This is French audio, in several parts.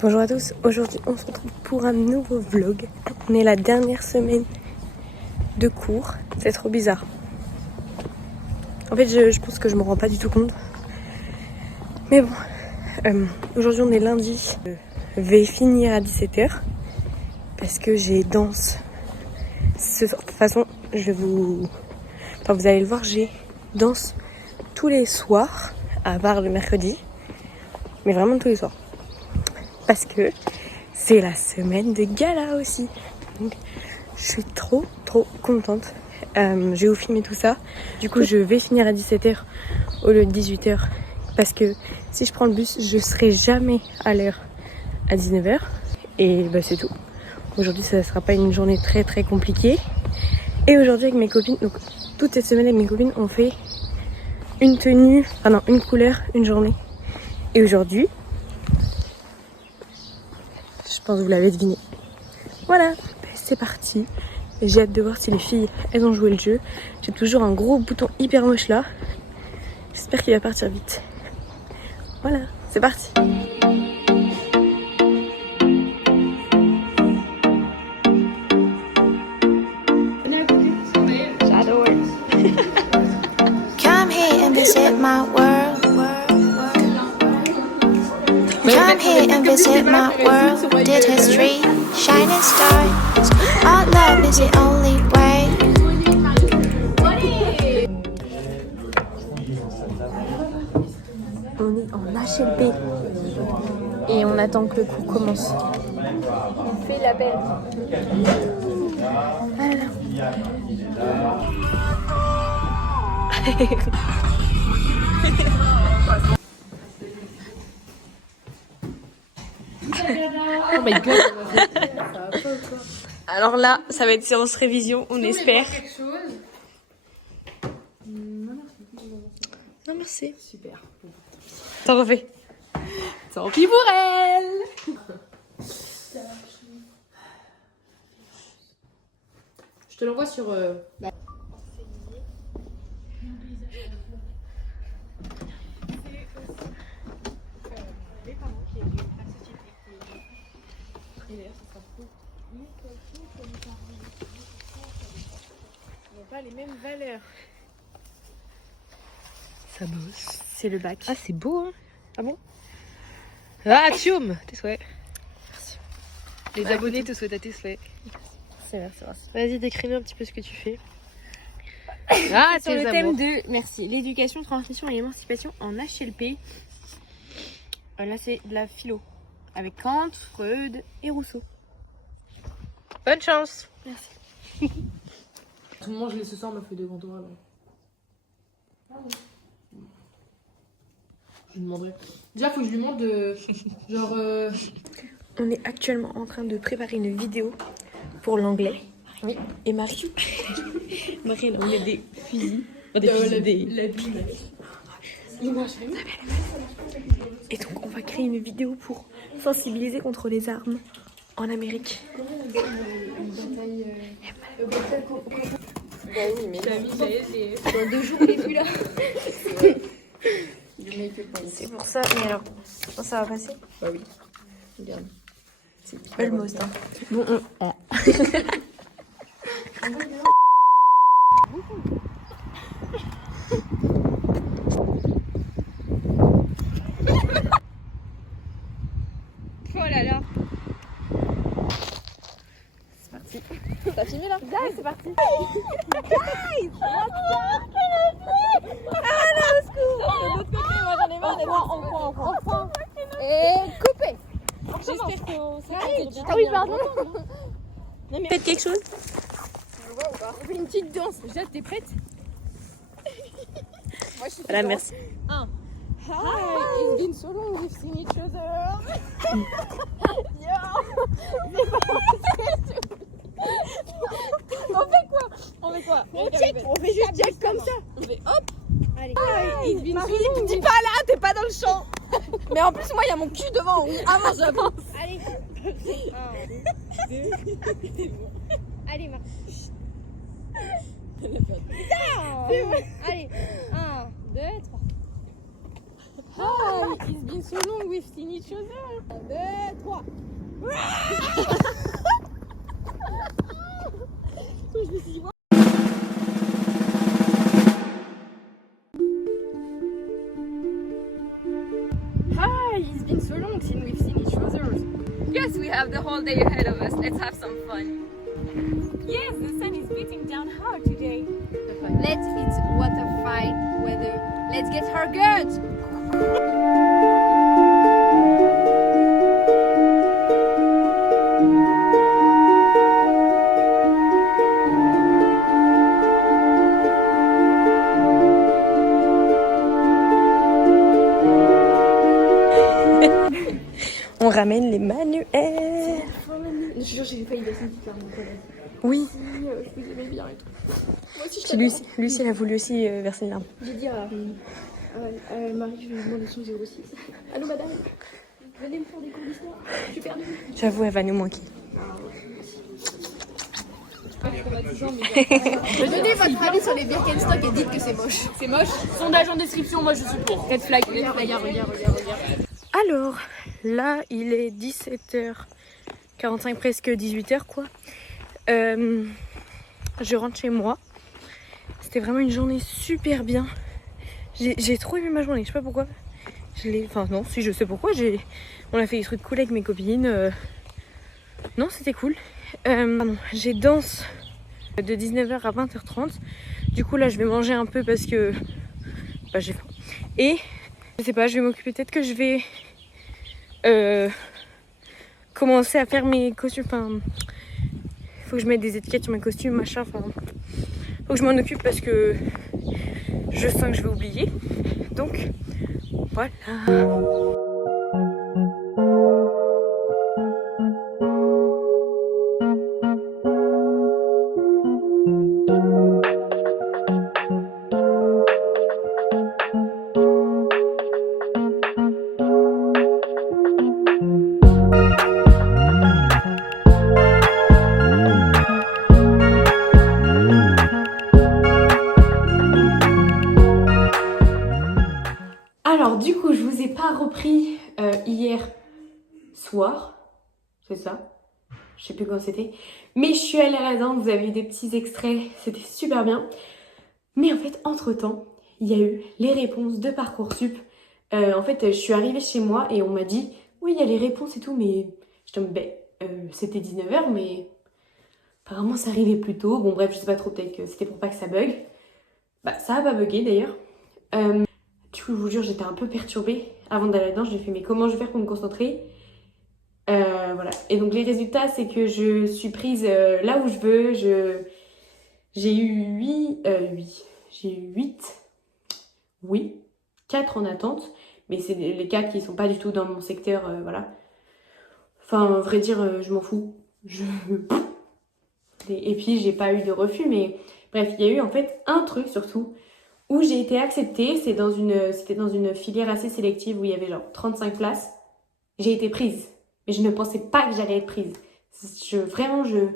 Bonjour à tous, aujourd'hui on se retrouve pour un nouveau vlog. On est la dernière semaine de cours, c'est trop bizarre. En fait je pense que je me rends pas du tout compte. Mais bon, aujourd'hui on est lundi. Je vais finir à 17h parce que j'ai danse. De toute façon, vous allez le voir, j'ai danse tous les soirs, à part le mercredi. Mais vraiment tous les soirs. Parce que c'est la semaine de gala aussi. Donc je suis trop contente. Je vais vous filmer tout ça. Du coup je vais finir à 17h au lieu de 18h. Parce que si je prends le bus, je serai jamais à l'heure à 19h. Et bah c'est tout. Aujourd'hui ça ne sera pas une journée très compliquée. Et aujourd'hui avec mes copines, donc toute cette semaine avec mes copines, on fait une tenue, une couleur, une journée. Et aujourd'hui, je pense que vous l'avez deviné. Voilà, c'est parti. J'ai hâte de voir si les filles, elles ont joué le jeu. J'ai toujours un gros bouton hyper moche là. J'espère qu'il va partir vite. Voilà, c'est parti. J'adore. Come here and visit my world. Come here and visit my world. Did history, shining stars. Our love is the only way. On est en HLP et on attend que le cours commence. On fait l'appel. Voilà. Oh my god. Alors là, ça va être séance révision, on espère. Non merci. Super. T'en refais. Tant pis pour elle. Je te l'envoie sur... Pas les mêmes valeurs. Ça bosse. C'est le bac. Ah, c'est beau, hein. Ah bon? Ah, tchoum, tes souhaits. Merci. Les abonnés te souhaitent à tes souhaits. C'est merci. Vas-y, décris-nous un petit peu ce que tu fais. Ah, Sur le tes thème amours. de, merci, l'éducation, transmission et émancipation en HLP. Là, c'est de la philo. Avec Kant, Freud et Rousseau. Bonne chance. Merci. Tout le monde, je l'ai ce soir, me fait devant toi. Ah ouais. Je lui demanderai. Déjà, faut que je lui demande de. Genre. On est actuellement en train de préparer une vidéo pour l'anglais. Oui. Et Marie. Marie, elle met des fusils. Des fusils, Et donc, on va créer une vidéo pour sensibiliser contre les armes en Amérique. Bah oui, mais. Dans 2 jours, il est plus là. C'est pour ça, mais alors, ça va passer. Bah oui. Regarde. Almost. Hein. Bon, Oh là là. C'est parti. T'as filmé là? Ouais, c'est parti. Enfin. Et coupé. J'espère que ça va. Ah oui, pardon. Faites quelque chose. On fait une petite danse. Jade, t'es prête? Moi, je suis Voilà, merci. Hi, it's been so long we've seen each other. On fait quoi? On fait juste Jack comme ça. On fait hop. Marie, dis pas là, t'es pas dans le champ. Mais en plus, moi, il y a mon cul devant. Oui, avance, j'avance. Allez. Allez, Marc. Allez, 1, 2, 3. Hi, it's been so long we've seen each other. 2, 3. Hi, it's been so long since we've seen each other. Yes, we have the whole day ahead of us. Let's have some fun. Yes, the sun is beating down hard today. Let's eat water fight weather. Let's get her good. On ramène les manuels. Je jure, j'ai failli laisser une petite larme. Oui. Je vous aimais bien et tout. Moi aussi, je Puis Lucie, elle a voulu aussi verser une larme. J'ai dit à Marie, je vais lui demander son 06. Allô madame, venez me faire des cours d'histoire. Je suis perdue. J'avoue, elle va nous manquer. Donnez votre avis sur les Birkenstock et dites que c'est moche. C'est moche. Sondage en description, moi je suis pour. Red flag. Regarde. Alors, là, il est 17h45, presque 18h, quoi. Je rentre chez moi. C'était vraiment une journée super bien. J'ai trop aimé ma journée, je sais pas pourquoi. Enfin non, si je sais pourquoi. On a fait des trucs cool avec mes copines. Non, c'était cool. Pardon, j'ai danse de 19h à 20h30. Du coup là je vais manger un peu parce que j'ai faim. Et je sais pas, je vais m'occuper, peut-être que je vais commencer à faire mes costumes. Enfin, il faut que je mette des étiquettes sur mes costumes, machin. Enfin, faut que je m'en occupe parce que je sens que je vais oublier. Donc voilà. Alors du coup je vous ai pas repris hier soir, c'est ça, je sais plus quand c'était, mais je suis allée à la danse, vous avez eu des petits extraits, c'était super bien. Mais en fait entre temps il y a eu les réponses de Parcoursup. En fait je suis arrivée chez moi et on m'a dit oui il y a les réponses et tout, mais je me c'était 19h mais apparemment ça arrivait plus tôt. Bon bref je sais pas trop, peut-être que c'était pour pas que ça bug. Bah ça a pas bugué d'ailleurs. Du coup, je vous jure, j'étais un peu perturbée. Avant d'aller là-dedans, j'ai fait mais comment je vais faire pour me concentrer? Voilà. Et donc les résultats, c'est que je suis prise là où je veux. J'ai eu 4 en attente. Mais c'est les 4 qui sont pas du tout dans mon secteur, voilà. Enfin, à vrai dire, je m'en fous. Et puis, j'ai pas eu de refus, mais bref, il y a eu en fait un truc surtout où j'ai été acceptée. C'était dans une filière assez sélective où il y avait genre 35 places. J'ai été prise. Mais je ne pensais pas que j'allais être prise. Vraiment, je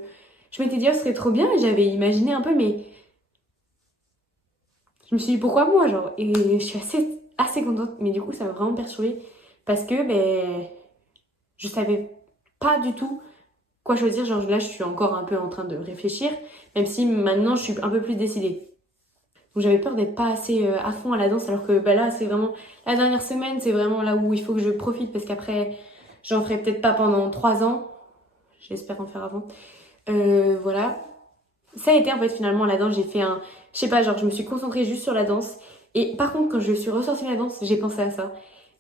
m'étais dit, oh, ce serait trop bien. J'avais imaginé un peu, mais je me suis dit, pourquoi moi, genre? Et je suis assez contente. Mais du coup, ça m'a vraiment perturbée. Parce que, je savais pas du tout quoi choisir. Genre là, je suis encore un peu en train de réfléchir. Même si maintenant, je suis un peu plus décidée. Donc j'avais peur d'être pas assez à fond à la danse, alors que là c'est vraiment la dernière semaine, c'est vraiment là où il faut que je profite parce qu'après j'en ferai peut-être pas pendant 3 ans. J'espère en faire avant. Voilà. Ça a été en fait finalement la danse, j'ai fait je sais pas, genre je me suis concentrée juste sur la danse. Et par contre quand je suis ressortie de la danse, j'ai pensé à ça.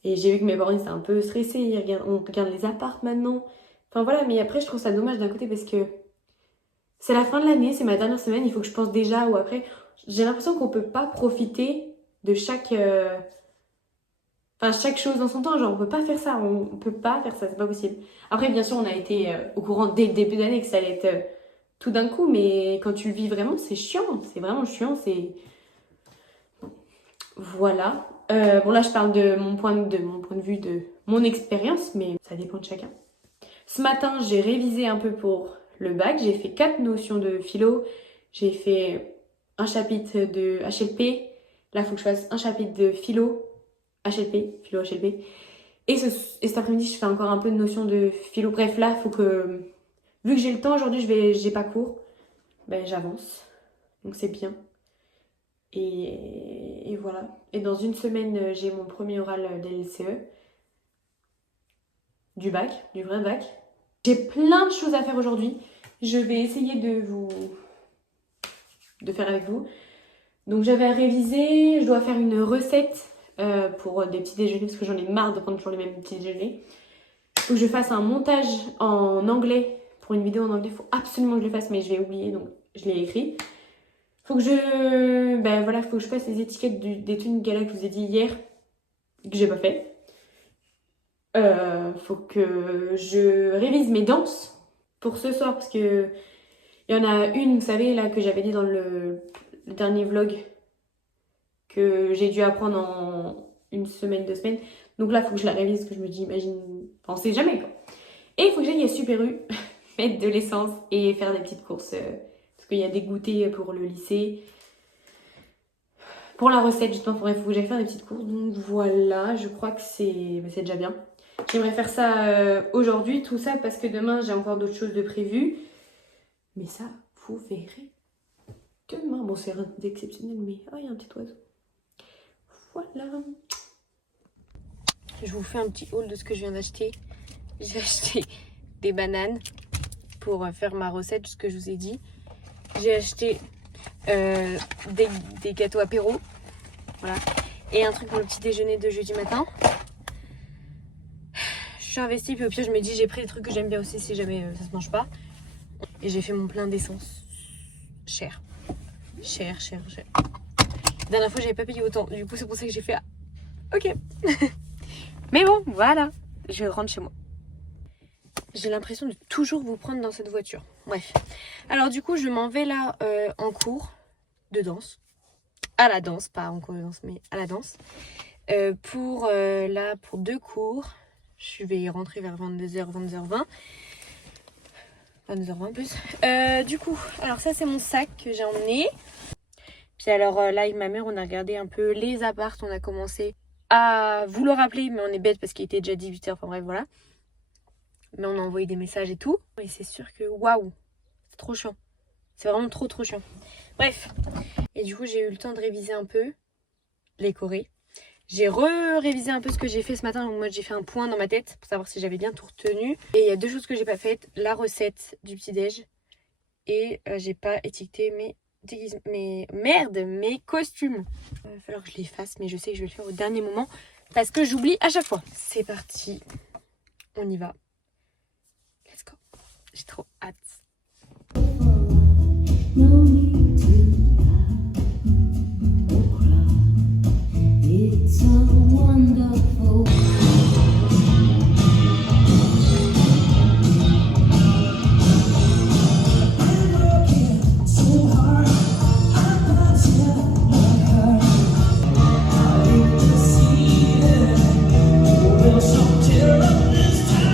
Et j'ai vu que mes parents étaient un peu stressés, on regarde les apparts maintenant. Enfin voilà, mais après je trouve ça dommage d'un côté parce que c'est la fin de l'année, c'est ma dernière semaine, il faut que je pense déjà ou après. J'ai l'impression qu'on peut pas profiter de chaque chose dans son temps. Genre on peut pas faire ça, c'est pas possible. Après bien sûr on a été au courant dès le début d'année que ça allait être tout d'un coup, mais quand tu le vis vraiment c'est chiant, c'est vraiment chiant, c'est... Voilà. Bon là je parle de mon point de vue, de mon expérience, mais ça dépend de chacun. Ce matin j'ai révisé un peu pour le bac, j'ai fait 4 notions de philo, j'ai fait un chapitre de HLP, là il faut que je fasse un chapitre de philo HLP. Et cet après-midi je fais encore un peu de notions de philo, bref là il faut que, vu que j'ai le temps aujourd'hui, j'ai pas cours, ben j'avance, donc c'est bien. Et voilà. Et dans une semaine, j'ai mon premier oral de LCE. Du bac, du vrai bac. J'ai plein de choses à faire aujourd'hui. Je vais essayer de faire avec vous. Donc j'avais révisé, je dois faire une recette pour des petits déjeuners parce que j'en ai marre de prendre toujours les mêmes petits déjeuners. Il faut que je fasse un montage en anglais. Pour une vidéo en anglais, il faut absolument que je le fasse, mais je vais oublier, donc je l'ai écrit. Faut que faut que je fasse les étiquettes des tenues gala que je vous ai dit hier, que j'ai pas fait. Faut que je révise mes danses pour ce soir, parce que il y en a une, vous savez, là, que j'avais dit dans le dernier vlog, que j'ai dû apprendre en une semaine, 2 semaines. Donc là, faut que je la révise, parce que je me dis, imagine, on sait jamais, quoi. Et il faut que j'aille à Super U, mettre de l'essence et faire des petites courses. Parce qu'il y a des goûters pour le lycée. Pour la recette, justement, il faut que j'aille faire des petites courses. Donc voilà, je crois que c'est déjà bien. J'aimerais faire ça aujourd'hui, tout ça, parce que demain, j'ai encore d'autres choses de prévues. Mais ça, vous verrez demain. Bon, c'est rien d'exceptionnel, mais... Oh, il y a un petit oiseau. Voilà. Je vous fais un petit haul de ce que je viens d'acheter. J'ai acheté des bananes pour faire ma recette, ce que je vous ai dit. J'ai acheté des gâteaux apéro, voilà, et un truc pour le petit déjeuner de jeudi matin. Je suis investie, puis au pire je me dis j'ai pris des trucs que j'aime bien aussi si jamais ça se mange pas. Et j'ai fait mon plein d'essence. Cher. La dernière fois j'avais pas payé autant, du coup c'est pour ça que j'ai fait ok. Mais bon, voilà, je rentre chez moi. J'ai l'impression de toujours vous prendre dans cette voiture. Bref. Alors du coup, je m'en vais là en cours de danse. À la danse, pas en cours de danse, mais à la danse. Pour 2 cours. Je vais rentrer vers 22h, 22h20. 22h20 plus. Du coup, alors ça c'est mon sac que j'ai emmené. Puis alors là, avec ma mère, on a regardé un peu les apparts. On a commencé à vouloir appeler, mais on est bête parce qu'il était déjà 18h. Enfin bref, voilà. Mais on a envoyé des messages et tout. Et c'est sûr que waouh, c'est trop chiant. C'est vraiment trop chiant. Bref. Et du coup, j'ai eu le temps de réviser un peu les chorés. J'ai révisé un peu ce que j'ai fait ce matin. Donc moi, j'ai fait un point dans ma tête pour savoir si j'avais bien tout retenu. Et il y a 2 choses que j'ai pas faites. La recette du petit-déj. Et j'ai pas étiqueté mes costumes. Il va falloir que je les fasse. Mais je sais que je vais le faire au dernier moment. Parce que j'oublie à chaque fois. C'est parti. On y va. Let's go. J'ai trop hâte. No need to cry. It's a wonderful. I'm working so hard. I'm not yet like her. I hate to see it. Will some tear up this time?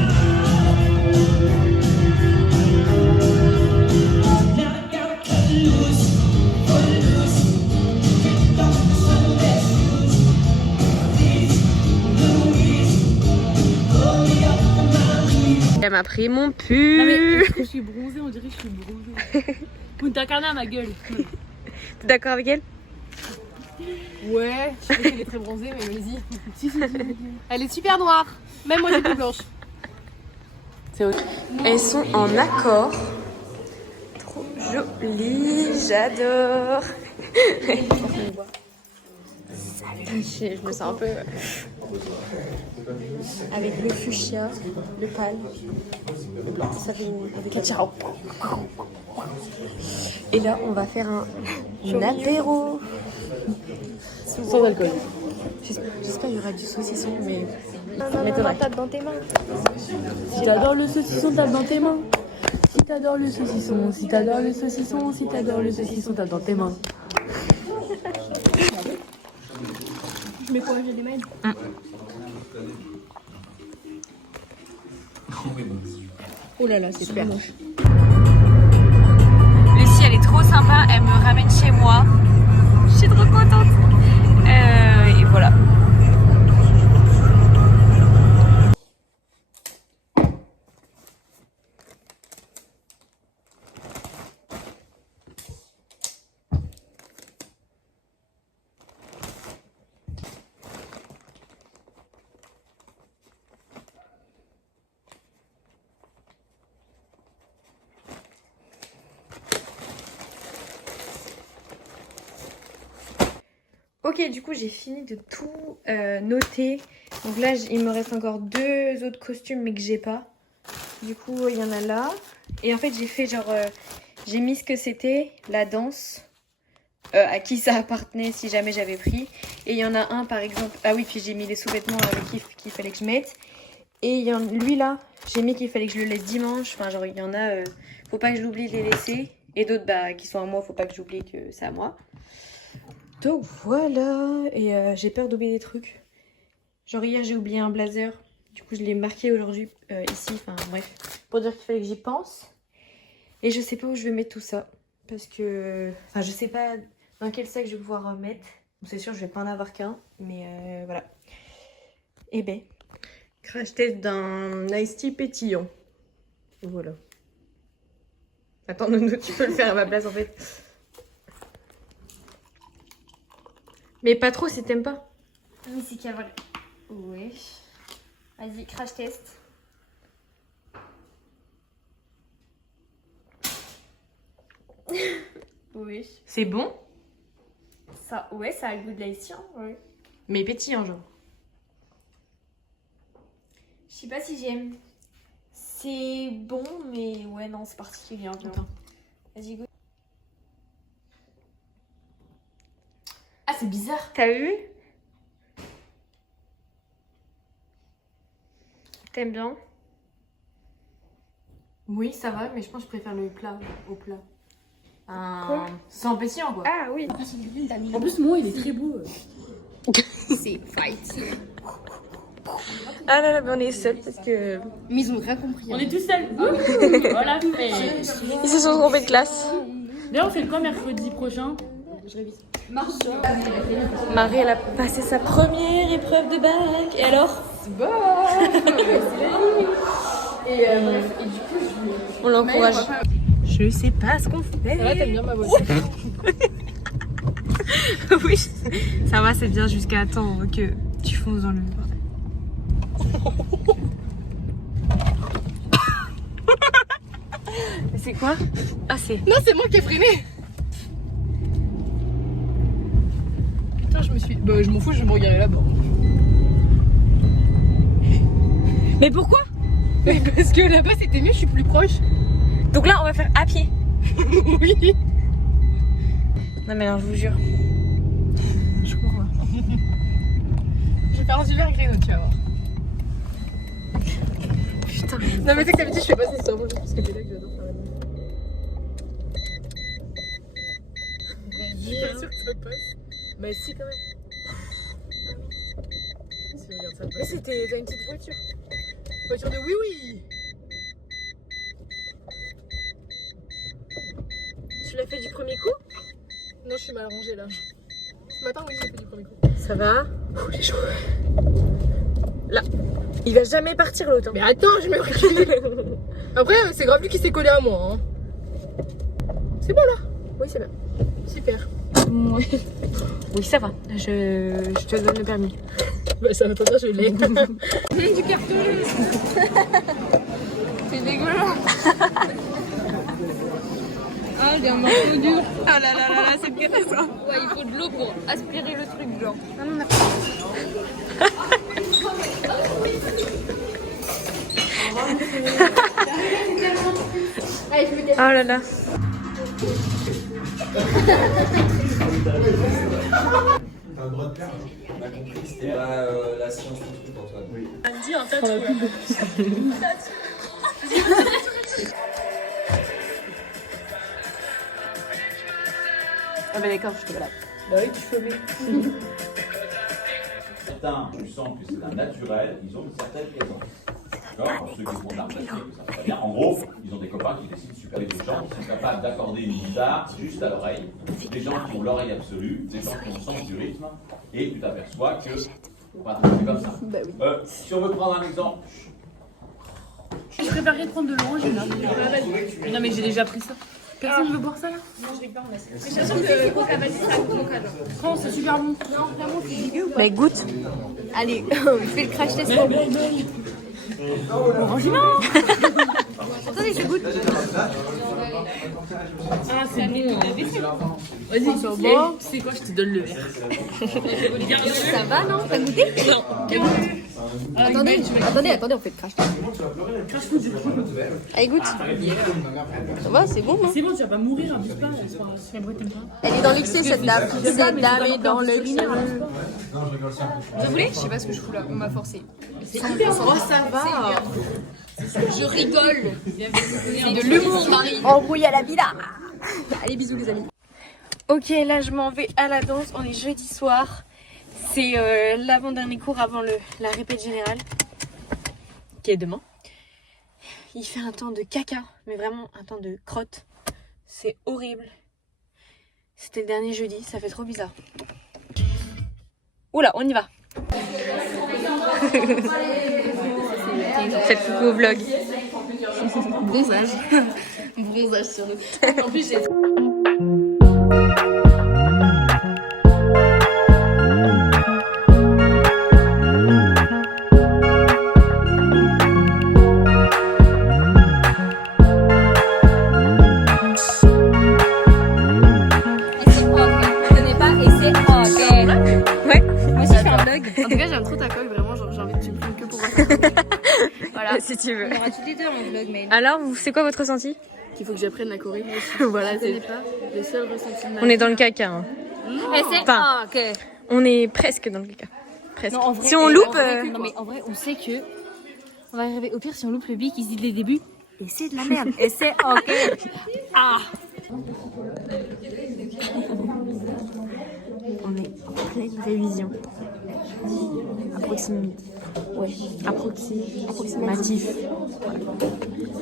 Elle m'a pris mon pull. Non mais je suis bronzée, on dirait que je suis bronzée. On t'a incarné à ma gueule. T'es d'accord avec elle? Ouais, je sais qu'elle est très bronzée, mais vas-y. Si. Elle est super noire. Même moi, j'ai plus blanche. C'est ok. Elles sont en accord. Trop jolies, j'adore. Je me sens un peu avec le fuchsia, le pâle, le blanc. Ça fait avec un tirant. Et là, on va faire un apéro. Sans alcool. J'espère qu'il y aura du saucisson, mais Non, tape dans tes mains. Si t'adores le saucisson, tape dans tes mains. Si t'adores le saucisson, si t'adores le saucisson, si t'adores le saucisson, tape dans tes mains. Mais pour j'ai des mails. Oh là là, c'est super moche. Lucie, elle est trop sympa, elle me ramène chez moi. Je suis trop contente. Et voilà. Ok, du coup j'ai fini de tout noter. Donc là il me reste encore 2 autres costumes mais que j'ai pas. Du coup il y en a là. Et en fait j'ai fait genre j'ai mis ce que c'était, la danse, à qui ça appartenait si jamais j'avais pris. Et il y en a un par exemple, ah oui, puis j'ai mis les sous-vêtements qu'il fallait que je mette. Et il y en lui là, j'ai mis qu'il fallait que je le laisse dimanche. Enfin genre il y en a, faut pas que je l'oublie de les laisser. Et d'autres bah qui sont à moi, faut pas que j'oublie que c'est à moi. Donc voilà, et j'ai peur d'oublier des trucs. Genre hier j'ai oublié un blazer, du coup je l'ai marqué aujourd'hui ici, enfin bref, pour dire qu'il fallait que j'y pense. Et je sais pas où je vais mettre tout ça, parce que, enfin je sais pas dans quel sac je vais pouvoir mettre. C'est sûr je vais pas en avoir qu'un, mais voilà. Et ben, crash test d'un iced tea pétillant. Voilà. Attends Nono, tu peux le faire à ma place en fait. Mais pas trop si t'aimes pas. Mais c'est qu'à vrai. Ouais. Vas-y, crash test. Oui. C'est bon, Ça, ouais, ça a le goût de l'haïtien, ouais. mais pétillant genre. Je sais pas si j'aime. C'est bon, mais ouais, non, c'est particulier un peu. Attends. Vas-y, go. Ah, c'est bizarre. T'as vu? T'aimes bien? Oui, ça va, mais je pense que je préfère le plat au plat. Sans pétillant quoi. Ah oui. En plus, moi, il est très beau. C'est fight. Ah là là, mais on est seuls parce que Mais ils ont rien compris. On est tous seuls. Voilà, mais. ils se sont trompés de classe. D'ailleurs, on fait quoi mercredi prochain? Marie, elle a passé sa première épreuve de bac. Et alors? On l'encourage. Je sais pas ce qu'on fait. Ça va, t'aimes bien ma voix. Oui, ça va, c'est bien jusqu'à temps que tu fonces dans le bordel. Mais c'est quoi? Ah, c'est. Non, c'est moi qui ai freiné. Putain, je me suis. Bah, je m'en fous, je vais me regarder là-bas. Mais pourquoi? Parce que là-bas c'était mieux, je suis plus proche. Donc là, on va faire à pied. Oui. Non mais alors, je vous jure. Je crois. Je vais faire un super créneau, tu vas voir. Putain. Non, mais tu sais que d'habitude je fais pas ces histoires juste parce que t'es là que j'adore faire la nuit. Je suis pas sûre que ça passe. Bah, si, quand même. Si, regarde, ça passe. Mais c'était. T'as une petite voiture. Voiture de oui, oui. Tu l'as fait du premier coup? Non, je suis mal rangée là. Ce matin, oui, j'ai fait du premier coup. Ça va? Il est chaud. Là. Il va jamais partir l'autre. Mais attends, je me recule. Après, c'est grave lui qui s'est collé à moi. Hein. C'est bon là? Oui, c'est bien. Super. Oui, ça va. Je te donne le permis. Bah, ça va pas dire, je l'ai. Du carton. C'est dégueulasse. Ah, j'ai un morceau dur. Ah là là là là, c'est pire ça. Ouais, il faut de l'eau pour aspirer le truc, genre. Allez, je me casse. Oh là là. T'as le droit de perdre. On a compris, c'était pas la science du truc, Antoine. Oui. Andy, en fait, Ah bah d'accord, je te voilà. Bah oui, tu fais bien. certains, tu sens que c'est un naturel, ils ont une certaine aisance. D'accord? Pour ceux qui font de l'art plastique, ça va très bien. En gros, ils ont des copains qui décident super, des gens qui sont capables d'accorder une guitare juste à l'oreille, des gens qui ont l'oreille absolue, des gens qui ont le sens du rythme, et tu t'aperçois que voilà, c'est comme ça. Si on veut prendre un exemple. Je préférerais prendre de l'orange là. Non mais j'ai déjà pris ça. Personne ne veut boire ça là? Non, je l'ai pas, on a ça. Mais je sens que Coca Vanille, ça goûte Coca. Oh, c'est super bon. Non, vraiment, c'est dégueu ou pas? Bah goûte. Allez, je fais le crash test. Orangiment. Attendez, je goûte. Ah, c'est bon. Vas-y, c'est bon. Tu sais quoi, je te donne le verre. Ça va, non? T'as goûté? Non. Attendez, on fait le crash test. Crash food, du coup. Allez, goûte. Ça va, c'est bon, non? C'est bon, tu vas pas mourir, abuse pas. C'est pas grave, t'aimes pas. Elle est dans l'excès, cette dame. Cette dame est dans l'excès. Vous voulez? Je sais pas ce que je fous là, on m'a forcé. Oh, ça va. Je rigole. C'est de l'humour, Marie. Embrouille à la villa. Allez, bisous, les amis. Ok, là je m'en vais à la danse, on est jeudi soir. C'est l'avant-dernier cours avant la répète générale, qui est demain. Il fait un temps de caca, mais vraiment un temps de crotte. C'est horrible. C'était le dernier jeudi, ça fait trop bizarre. Oula, on y va. Faites coucou au vlog. Bronzage. Bronzage sur le... En plus, j'ai... En tout cas, j'aime trop ta coque, vraiment, j'ai envie de te filmer que pour voir ça. Voilà. Si tu veux. On aura toutes les deux en vlog, mais Alors, c'est quoi votre ressenti? qu'il faut que j'apprenne la Corée. Voilà, c'est... pas le seul ressenti de ma On est dans le caca. Hein. Et c'est Enfin, ok. On est presque dans le caca. Presque. Non, en vrai, Si on loupe... non mais en vrai, on sait que on va arriver. Au pire, si on loupe le bic, ils se disent dès le début. Et c'est de la merde. Et c'est ok. Ah. On est en pleine révision. Approximatif. Ouais. Approximatif.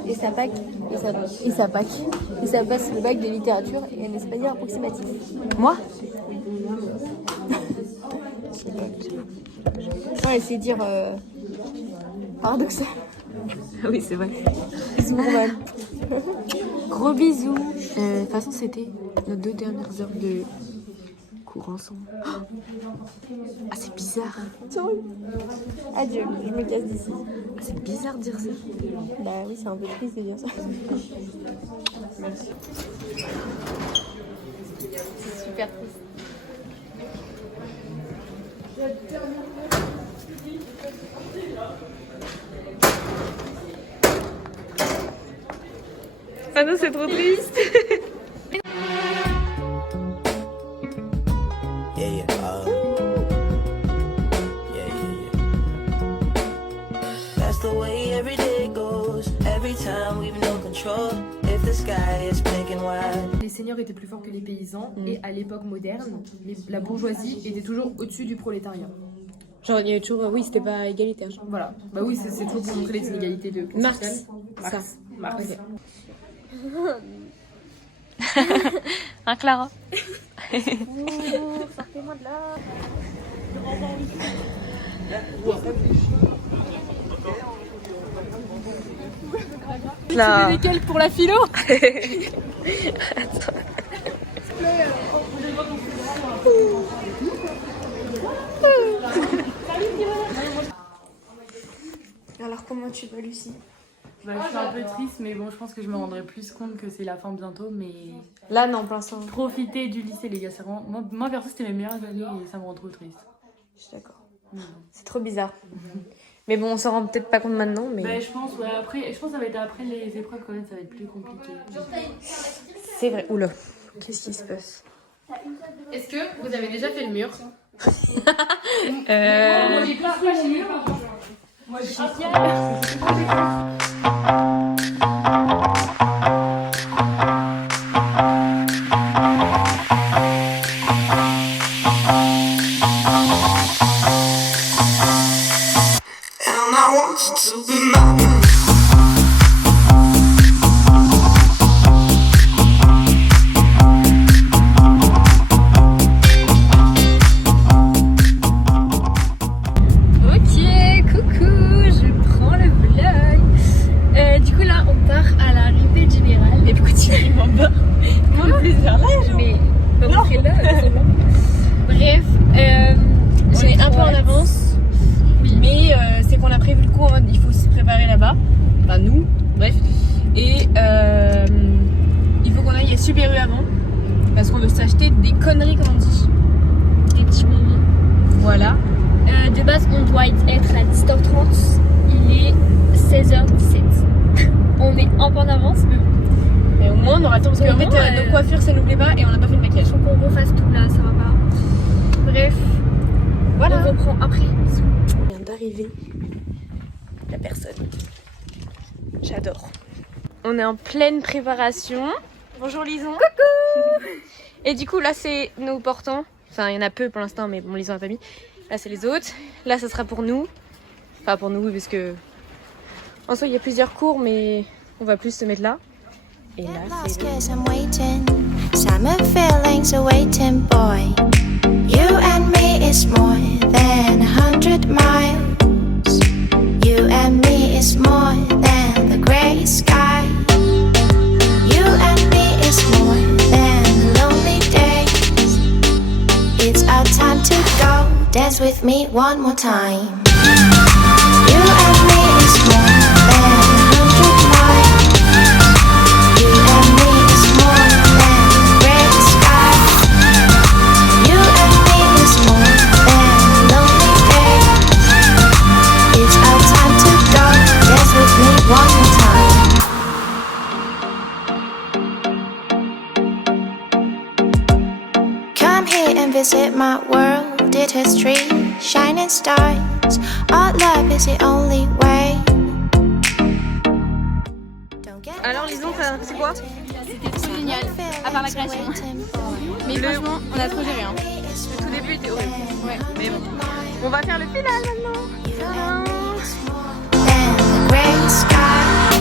Et ça pack, et ça passe le bac de littérature et en espagnol approximatif. Moi? On va essayer de dire paradoxal. Oui, c'est vrai. Bisous, Roman. Gros bisous. De toute façon, c'était nos 2 dernières heures de cours ensemble. Ah, c'est bizarre. Adieu, je me casse d'ici. Ah, c'est bizarre de dire ça. Bah oui, c'est un peu triste de dire ça. C'est super triste. Ah non, c'est trop triste. That's the way every day goes. Every time we've no control. If the sky is pink and white. Les seigneurs étaient plus forts que les paysans et à l'époque moderne, la bourgeoisie était toujours au-dessus du prolétariat. Genre, il y avait toujours... Oui, c'était pas égalitaire. Genre. Voilà. Bah oui, c'est toujours pour montrer les inégalités de classe Marx. sociale. Marx. Ok. Hein, Clara? Sortez-moi de là. Là. C'est lesquels pour la philo? Alors comment tu vas, Lucie? Bah, je suis un peu triste, mais bon, je pense que je me rendrai plus compte que c'est la fin bientôt. Mais Là, non, pour l'instant. profitez du lycée, les gars. C'est vraiment... Moi, perso, c'était mes meilleures années et ça me rend trop triste. Je suis d'accord. C'est trop bizarre. Mais bon, on s'en rend peut-être pas compte maintenant, mais... Bah, je pense, ouais, après, je pense que ça va être après les épreuves quand même, ça va être plus compliqué. C'est vrai. Oula, qu'est-ce qui se passe? Est-ce que vous avez déjà fait le mur? Moi, j'ai pas fait le mur. Moi, je suis Super U avant parce qu'on veut s'acheter des conneries comme on dit. Des petits bonbons. Voilà. De base on doit être à 10h30. Il est 16h17. On est un peu en avance mais bon. Mais au moins on aura le temps parce qu'en fait nos coiffures ça nous plaît pas et on n'a pas fait le maquillage. Faut qu'on refasse tout là, ça va pas. Bref. Voilà. On reprend après. On vient d'arriver. La personne. J'adore. On est en pleine préparation. Bonjour Lison. Coucou. Et du coup là c'est nos portants. Enfin il y en a peu pour l'instant mais bon Lison n'a pas mis. Là c'est les autres. Là ça sera pour nous. Enfin pour nous parce que en soi il y a plusieurs cours mais on va plus se mettre là. Et là c'est Summer feelings are waiting, boy. You and me is more than 100 miles. You and me is more than the grey sky. You and me is more than lonely days. It's our time to go. Dance with me one more time. You and me is more than 100 miles. You and me is more than gray sky. You and me is more than lonely days. It's our time to go. Dance with me one more time. Come here and visit my world. It has trees, shining stars. Our love is the only way. Alors Lison, c'est quoi? C'était trop génial, à part la création. Mais franchement, on a trop géré. Hein. Le tout début était horrible. Ouais, mais bon. On va faire le final maintenant. Than the gray sky.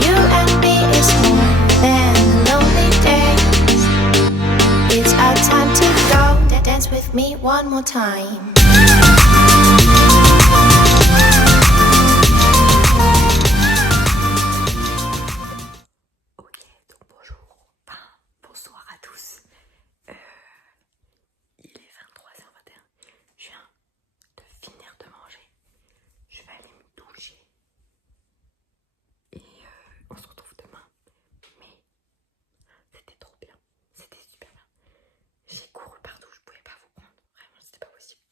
You and me is more than lonely days. It's our time to go. Dance with me one more time. Ok, donc bonjour, bonsoir à tous. Il est 23h21. Je viens de finir de manger. Je vais aller me doucher. Et on se retrouve demain. Mais c'était trop bien. C'était super bien. J'ai couru partout, je pouvais pas vous prendre. Vraiment, c'était pas possible.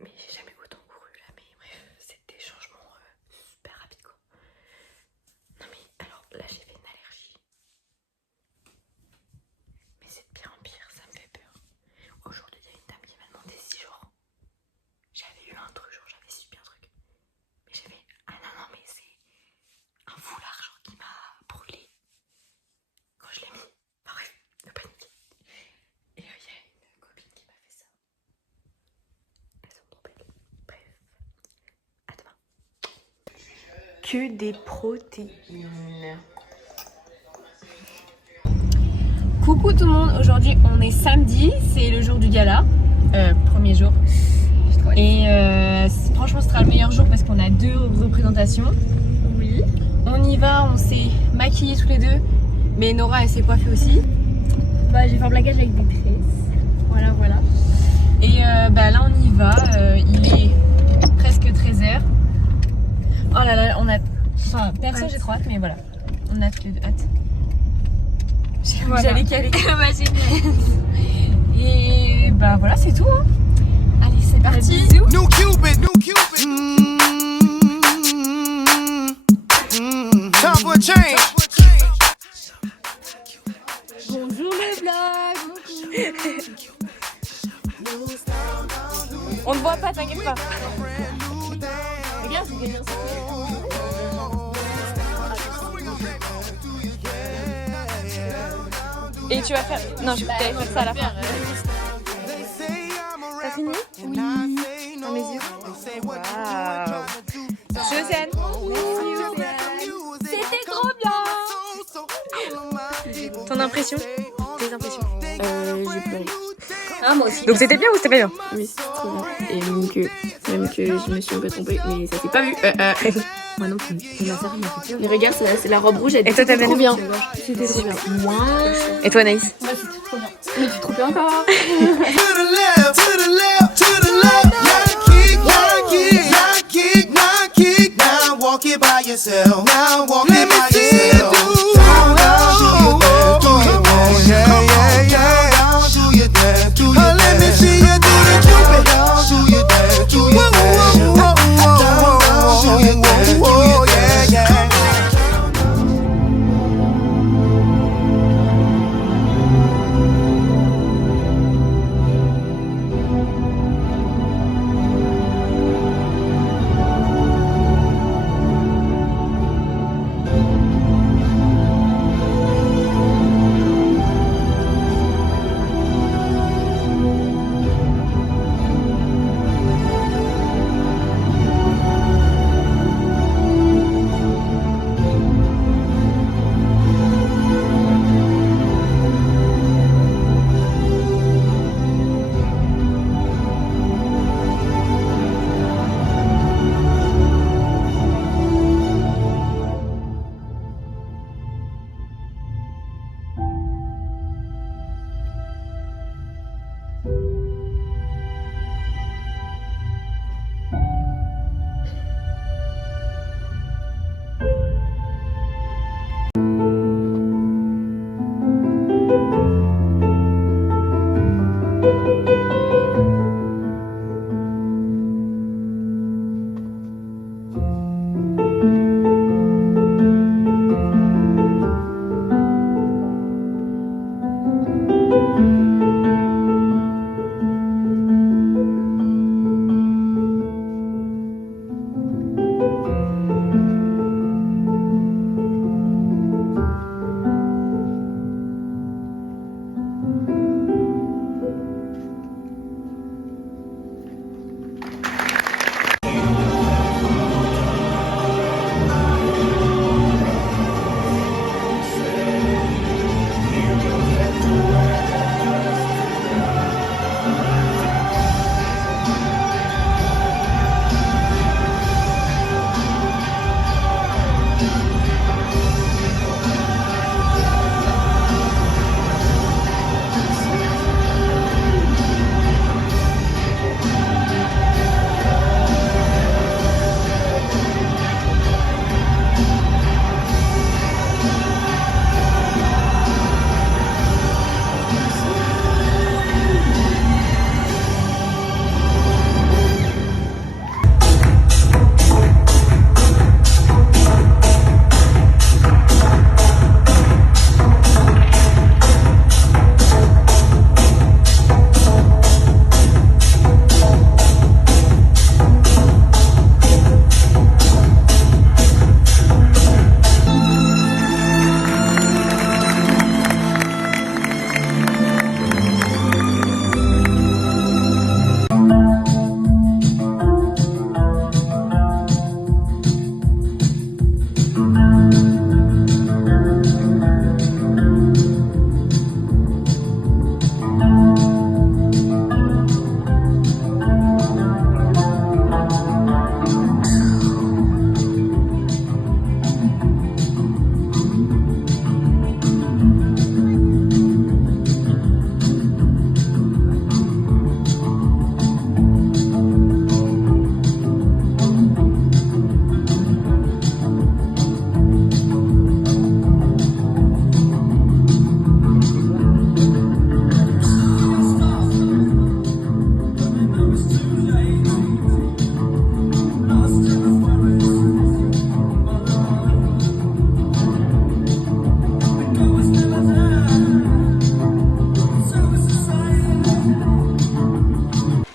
Mais j'ai jamais autant couru là. Mais bref, c'est des changements super rapides quoi. Non mais alors là j'ai fait une allergie. Mais c'est de pire en pire, ça me fait peur. Aujourd'hui il y a une dame qui m'a demandé si genre j'avais eu un truc, genre j'avais subi un truc. Mais j'ai fait ah non mais c'est un foulard genre qui m'a brûlé quand je l'ai mis. Enfin bref, ne paniquer. Et il y a une copine qui m'a fait ça. Elles sont trop belles. Bref, à demain. Que des protéines. Coucou tout le monde, aujourd'hui on est samedi, c'est le jour du gala, premier jour. Et franchement ce sera le meilleur jour parce qu'on a 2 représentations. Oui. On y va, on s'est maquillés tous les deux, mais Nora elle s'est coiffée aussi. Bah j'ai fait un plaquage avec des tresses. Voilà. Et là on y va, il est presque 13h. Oh là là, on a... Enfin, perso j'ai trop hâte, mais voilà. On a tous les deux hâte. J'allais caler. Bah c'est bien. Et bah voilà, c'est tout. Hein. Allez, c'est parti. New Cupid, new Cupid. Time for a change. Bonjour le vlog. On ne voit pas, t'inquiète pas. Regarde, c'est bien ça. Et tu vas faire... Non, je vais faire ça à la fin. T'as fini? Oui. dans mes yeux. Waouh. Josiane. C'était trop bien. Ton impression? Tes impressions? J'ai pleuré. Ah, moi aussi. Donc c'était bien ou c'était pas bien? Oui, c'est trop bien. Et même que je me suis un peu trompée, mais ça s'est pas vu. Moi non plus. Les regards, c'est la robe rouge. Et toi, t'as trop bien? bien. C'était trop bien. Et toi, Anaïs? Ouais, c'était trop bien. Mais tu te trompes encore. To the left, to the left, to the left. Knock kick. Now walk it by yourself. Now walk it by yourself. Down, do your dance, do your dance. Down, do your dance, do your dance. Let me see you do the Cupid. Down, do your dance, do your dance. Down, do your dance, do your dance.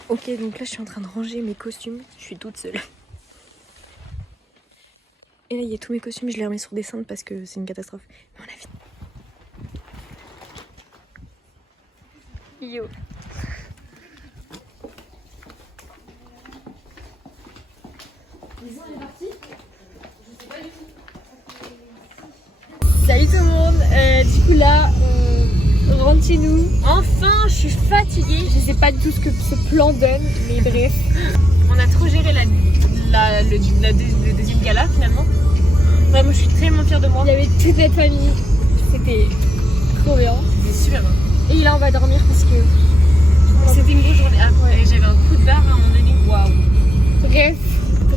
Ok, donc là je suis en train de ranger mes costumes, je suis toute seule. Et là il y a tous mes costumes, je les remets sur des cintres parce que c'est une catastrophe. Mais on a vite. Yo. Salut tout le monde, du coup là on rentre chez nous. Enfin je suis fatiguée, je sais pas du tout ce que ce plan donne, mais bref. On a trop géré le deuxième gala finalement. Vraiment je suis tellement fière de moi. Il y avait toute notre famille, c'était trop bien. C'était super bien. Et là on va dormir parce que C'était une grosse journée. Ah ouais, j'avais un coup de barre à un moment donné. Waouh. bref,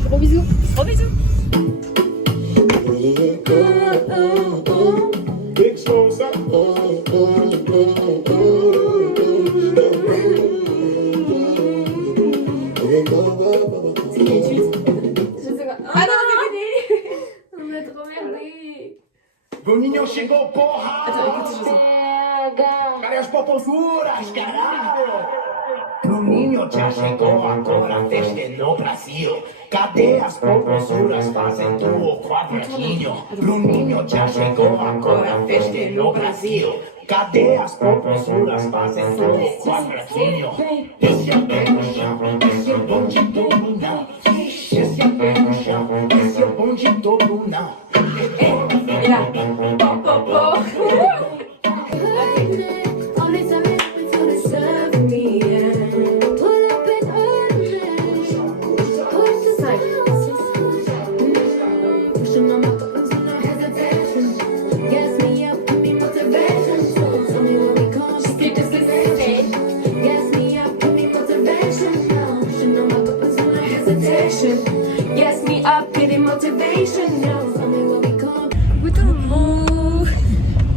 gros bisous. Gros bisous. O ninho chegou, porra! Cadê as popozuras, caralho? O ninho já chegou, agora a festa é no Brasil. Cadê as popozuras fazendo o quadradinho? O ninho já chegou, agora a festa é no Brasil. Cadê as popozuras fazendo o quadradinho? Esse é o pé no chão, esse é o bom de todo não. Esse é o pé no chão, esse é o bom de todo não.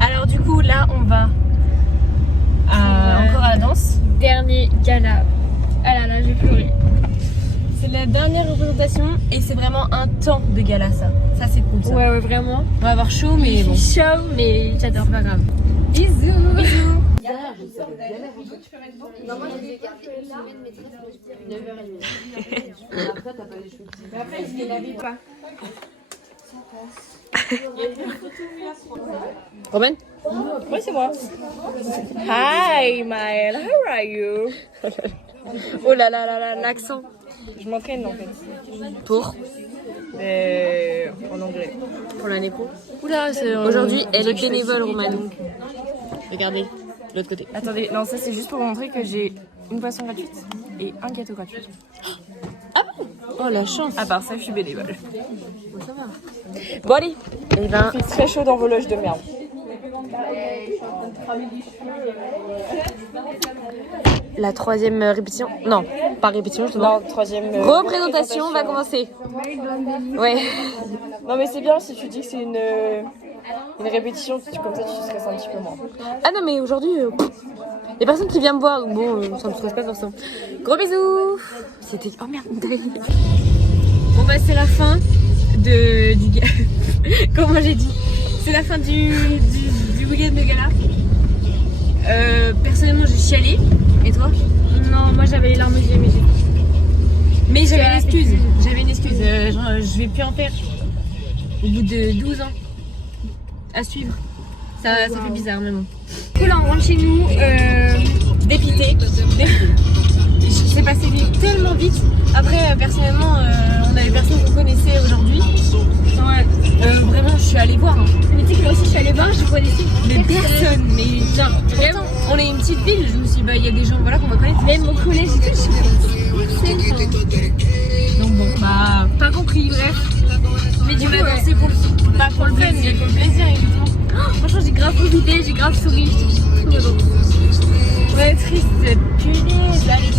Alors du coup là on va encore à la danse. Dernier gala. Ah là là, j'ai pleuré. C'est la dernière représentation et c'est vraiment un temps de gala ça. Ça c'est cool ça. Ouais vraiment. On va avoir chaud mais bon. Chaud mais j'adore. C'est pas grave. Bisous. Bisous. Romaine? Oui, c'est moi. Hi, Maëlle, how are you? Oh là là là là, l'accent. Je m'entraîne en fait. Pour? En anglais. Pour l'année pro? Oula, aujourd'hui, elle est bénévole, Romaine. Regardez, de l'autre côté. Attendez, non, ça c'est juste pour vous montrer que j'ai une boisson gratuite et un gâteau gratuit. Ah bon? Oh la chance. À part ça, je suis bénévole. Bon, ça va. Bon allez. Et ben, il fait très chaud dans vos loges de merde. La troisième répétition, non, pas répétition, je non, troisième représentation va commencer. Ouais. Non mais c'est bien si tu dis que c'est une répétition, comme ça tu stresses un petit peu moins. Ah non mais aujourd'hui, les personnes qui viennent me voir, bon, ça me stresse pas forcément. Gros bisous. C'était, oh merde. Bon bah c'est la fin du comment j'ai dit, c'est la fin du week-end de gala. Personnellement j'ai chialé. Et toi? Non, moi j'avais les larmes aux yeux mais j'avais une excuse. Je vais plus en faire. Au bout de 12 ans à suivre. Ça fait bizarre même. Du coup là on rentre chez nous Dépité. C'est passé tellement vite. Après personnellement on avait personne qu'on connaissait aujourd'hui. Ouais. Vraiment je suis allée voir. Mais tu sais que moi aussi je suis allée voir, je connaissais mais personne. Mais genre vraiment on est une petite ville. Je me suis dit bah il y a des gens voilà qu'on va connaître. Même mon collège et tout, je connais. Donc bon bah pas compris bref. Mais du coup c'est pour le fun mais pour le plaisir évidemment. Oh, franchement j'ai grave profité, j'ai grave souri. Trop drôle. Ouais triste, punaise là les